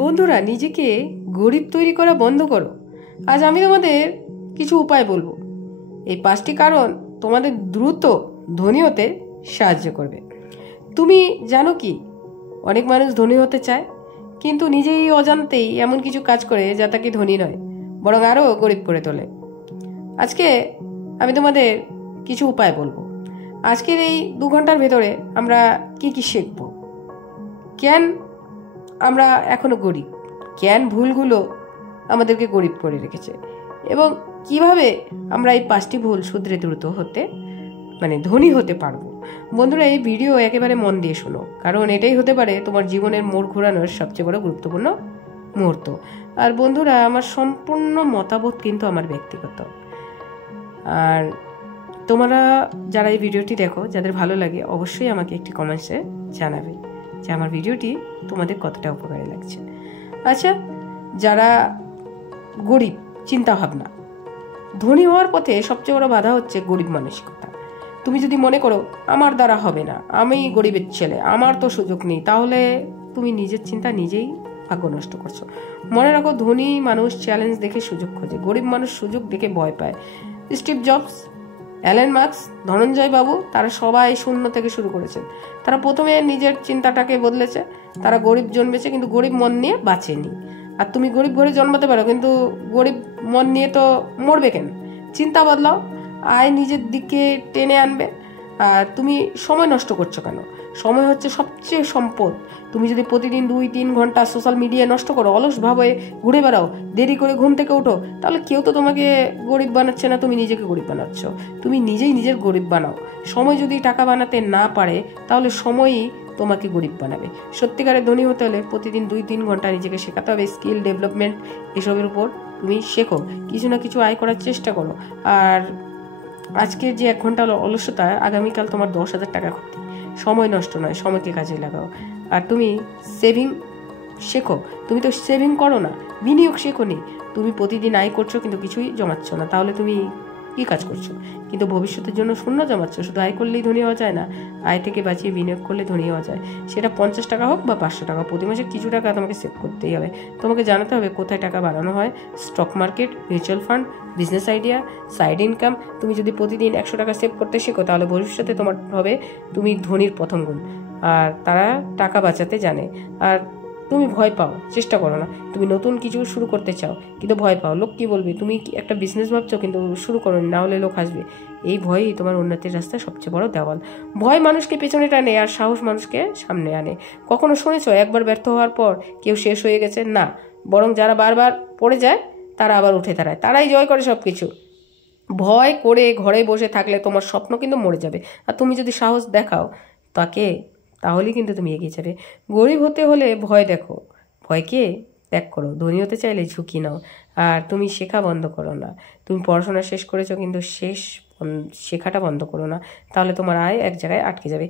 বন্ধুরা, নিজেকে গরিব তৈরি করা বন্ধ করো। আজ আমি তোমাদের কিছু উপায় বলবো। এই 5টি কারণ তোমাদের দ্রুত ধনী হতে সাহায্য করবে। তুমি জানো কি, অনেক মানুষ ধনী হতে চায়, কিন্তু নিজেই অজান্তেই এমন কিছু কাজ করে যা তাকে ধনী নয়, বরং আরও গরিব করে তোলে। আজকে আমি তোমাদের কিছু উপায় বলবো। আজকের এই 2 ঘন্টার ভেতরে আমরা কি কি শিখব, কেন আমরা এখনো গরিব, কেন ভুলগুলো আমাদেরকে গরিব করে রেখেছে, এবং কিভাবে আমরা এই 5টি ভুল শুধরে দ্রুত হতে ধনী হতে পারবো। বন্ধুরা, এই ভিডিও একেবারে মন দিয়ে শোনো, কারণ এটাই হতে পারে তোমার জীবনের মোড় ঘোরানোর সবচেয়ে বড় গুরুত্বপূর্ণ মুহূর্ত। আর বন্ধুরা, আমার সম্পূর্ণ মতামত কিন্তু আমার ব্যক্তিগত। আর তোমরা যারা এই ভিডিওটি দেখো, যাদের ভালো লাগে, অবশ্যই আমাকে একটি কমেন্টসে জানাবে যে আমার ভিডিওটি তোমাদের কতটা উপকারী লাগছে। আচ্ছা, যারা গরিব চিন্তা ভাবনা, ধনী হওয়ার পথে সবচেয়ে বড় বাধা হচ্ছে গরিব মানসিকতা। তুমি যদি মনে করো আমার দ্বারা হবে না, আমি গরিবের ছেলে, আমার তো সুযোগ নেই, তাহলে তুমি নিজের চিন্তা নিজেই ভাগ্য নষ্ট করছো। মনে রাখো, ধনী মানুষ চ্যালেঞ্জ দেখে সুযোগ খোঁজে, গরিব মানুষ সুযোগ দেখে ভয় পায়। Steve Jobs, Elon Musk, Dhananjay babu, তারা সবাই শূন্য থেকে শুরু করেছেন। তারা প্রথমে নিজের চিন্তাটাকে বদলেছে। তারা গরিব জন্মেছে, কিন্তু গরিব মন নিয়ে বাঁচেনি। আর তুমি গরিব ঘরে জন্মাতে পারো, কিন্তু গরিব মন নিয়ে তো মরবে কেন? চিন্তা বদলাও, আয় নিজের দিকে টেনে আনবে। আর তুমি সময় নষ্ট করছো কেন? সময় হচ্ছে সবচেয়ে সম্পদ। তুমি যদি প্রতিদিন 2-3 ঘন্টা সোশ্যাল মিডিয়ায় নষ্ট করো, অলসভাবে ঘুরে বেড়াও, দেরি করে ঘুম থেকে ওঠো, তাহলে কেউ তো তোমাকে গরিব বানাচ্ছে না, তুমি নিজেকে গরিব বানাচ্ছ। তুমি নিজেই নিজের গরিব বানাও। সময় যদি টাকা বানাতে না পারে, তাহলে সময়ই তোমাকে গরিব বানাবে। সত্যিকারের ধনী হতে হলে প্রতিদিন 2-3 ঘন্টা নিজেকে শেখাতে হবে। স্কিল ডেভেলপমেন্ট, এসবের উপর তুমি শেখো, কিছু না কিছু আয় করার চেষ্টা করো। আর আজকের যে 1 ঘন্টা অলসতা, আগামীকাল তোমার 10,000 টাকা ক্ষতি। সময় নষ্ট নয়, সময়কে কাজে লাগাও। আর তুমি সেভিং শেখো। তুমি তো সেভিং করো না, বিনিয়োগ শেখো নি। তুমি প্রতিদিন আয় করছো কিন্তু কিছুই জমাচ্ছ না, তাহলে তুমি কি কাজ করছো? কিন্তু ভবিষ্যতের জন্য শূন্য জমাচ্ছ। শুধু আয় করলেই ধনী হওয়া যায় না, আয় থেকে বাঁচিয়ে বিনিয়োগ করলে ধনী হওয়া যায়। সেটা 50 টাকা হোক বা 500 টাকা, প্রতি মাসে কিছু টাকা তোমাকে সেভ করতেই হবে। তোমাকে জানাতে হবে কোথায় টাকা বাড়ানো হয়। Stock market, mutual fund, business idea, side income. তুমি যদি প্রতিদিন 100 টাকা সেভ করতে শেখো, তাহলে ভবিষ্যতে তোমার হবে তুমি ধনীর প্রথম গুণ। আর তারা টাকা বাঁচাতে জানে। আর তুমি ভয় পাও, চেষ্টা করো না। তুমি নতুন কিছু শুরু করতে চাও, কিন্তু ভয় পাও, লোক কি বলবে। তুমি একটা বিজনেস ভাবছো, কিন্তু শুরু করো, না হলে লোক হাসবে। এই ভয়ই তোমার উন্নতির রাস্তায় সবচেয়ে বড় দেওয়াল। ভয় মানুষকে পেছনে টানে, আর সাহস মানুষকে সামনে আনে। কখনো শুনেছো একবার ব্যর্থ হওয়ার পর কেউ শেষ হয়ে গেছে? না, বরং যারা বারবার পড়ে যায় তারা আবার উঠে দাঁড়ায়, তারাই জয় করে সব কিছু। ভয় করে ঘরে বসে থাকলে তোমার স্বপ্ন কিন্তু মরে যাবে। আর তুমি যদি সাহস দেখাও তাহলেই কিন্তু তুমি এগিয়ে যাবে। গরিব হতে হলে ভয় দেখো, ভয়কে ত্যাগ করো। ধনী হতে চাইলে ঝুঁকি নাও। আর তুমি শেখা বন্ধ করো না। তুমি পড়াশোনা শেষ করেছো, কিন্তু শেখাটা বন্ধ করো না, তাহলে তোমার আয় এক জায়গায় আটকে যাবে।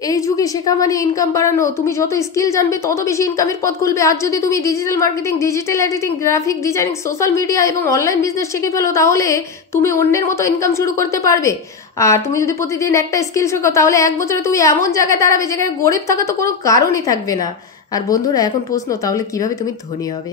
এই যুগে শেখা মানে ইনকাম বাড়ানো। তুমি যত স্কিল জানবে তত বেশি ইনকামের পথ খুলবে। আর যদি তুমি digital marketing, digital editing, graphic designing, social media এবং অনলাইন বিজনেস শিখে ফেলো, তাহলে তুমি অন্যের মতো ইনকাম শুরু করতে পারবে। আর তুমি যদি প্রতিদিন একটা স্কিল শেখো, তাহলে 1 বছরে তুমি এমন জায়গায় দাঁড়াবে যেখানে গরিব থাকা তো কোনো কারণই থাকবে না। আর বন্ধুরা, এখন প্রশ্ন, তাহলে কিভাবে তুমি ধনী হবে?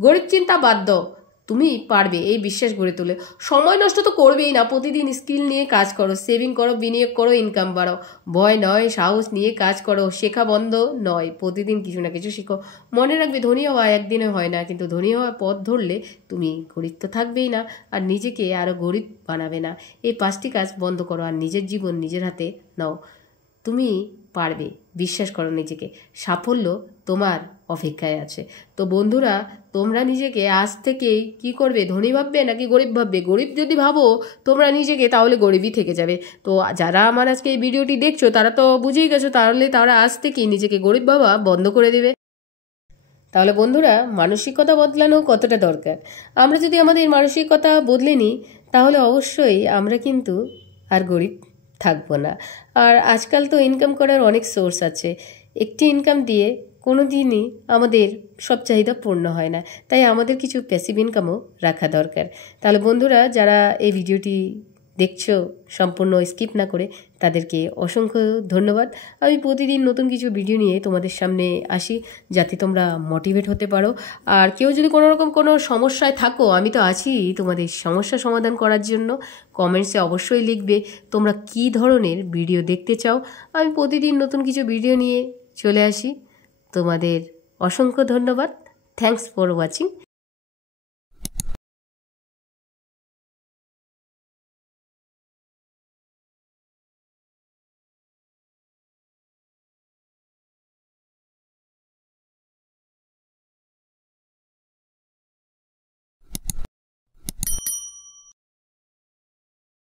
গরিব চিন্তা বাদ দাও, তুমি পারবে, এই বিশ্বাস গড়ে তোলে। সময় নষ্ট তো করবেই না, প্রতিদিন স্কিল নিয়ে কাজ করো, সেভিং করো, বিনিয়োগ করো, ইনকাম বাড়াও। ভয় নয়, সাহস নিয়ে কাজ করো, শেখা বন্ধ নয়, প্রতিদিন কিছু না কিছু শিখো। মনে রাখবে, ধনী হওয়া একদিনে হয় না, কিন্তু ধনী হওয়ার পথ ধরলে তুমি গরিব তো থাকবেই না, আর নিজেকে আরও গরিব বানাবে না। এই 5টি কাজ বন্ধ করো, আর নিজের জীবন নিজের হাতে নাও। তুমি পারবে, বিশ্বাস করো নিজেকে। সাফল্য তোমার অপেক্ষায় আছে। তো বন্ধুরা, তোমরা নিজেকে আজ থেকেই কি করবে, ধনী ভাববে নাকি গরিব ভাববে? গরিব যদি ভাবো তোমরা নিজেকে, তাহলে গরিবই থেকে যাবে। তো যারা আমার আজকে এই ভিডিওটি দেখছো, তারা তো বুঝেই গেছো, তাহলে তারা আজ থেকেই নিজেকে গরিব ভাবা বন্ধ করে দেবে। তাহলে বন্ধুরা, মানসিকতা বদলানো কতটা দরকার। আমরা যদি আমাদের মানসিকতা বদলে নিই, তাহলে অবশ্যই আমরা কিন্তু আর গরিব থাকবো না। আর আজকাল তো ইনকাম করার অনেক সোর্স আছে। একটি ইনকাম দিয়ে কোনো দিনই আমাদের সব চাহিদা পূর্ণ হয় না, তাই আমাদের কিছু প্যাসিভ ইনকামও রাখা দরকার। তাহলে বন্ধুরা, যারা এই ভিডিওটি দেখছো সম্পূর্ণ স্কিপ না করে, তাদেরকে অসংখ্য ধন্যবাদ। আমি প্রতিদিন নতুন কিছু ভিডিও নিয়ে তোমাদের সামনে আসি, যাতে তোমরা মোটিভেট হতে পারো। আর কেউ যদি কোনো রকম কোনো সমস্যায় থাকো, আমি তো আছি তোমাদের সমস্যা সমাধান করার জন্য। কমেন্টসে অবশ্যই লিখবে তোমরা কী ধরনের ভিডিও দেখতে চাও। আমি প্রতিদিন নতুন কিছু ভিডিও নিয়ে চলে আসি। তোমাদের অসংখ্য ধন্যবাদ। Thanks for watching.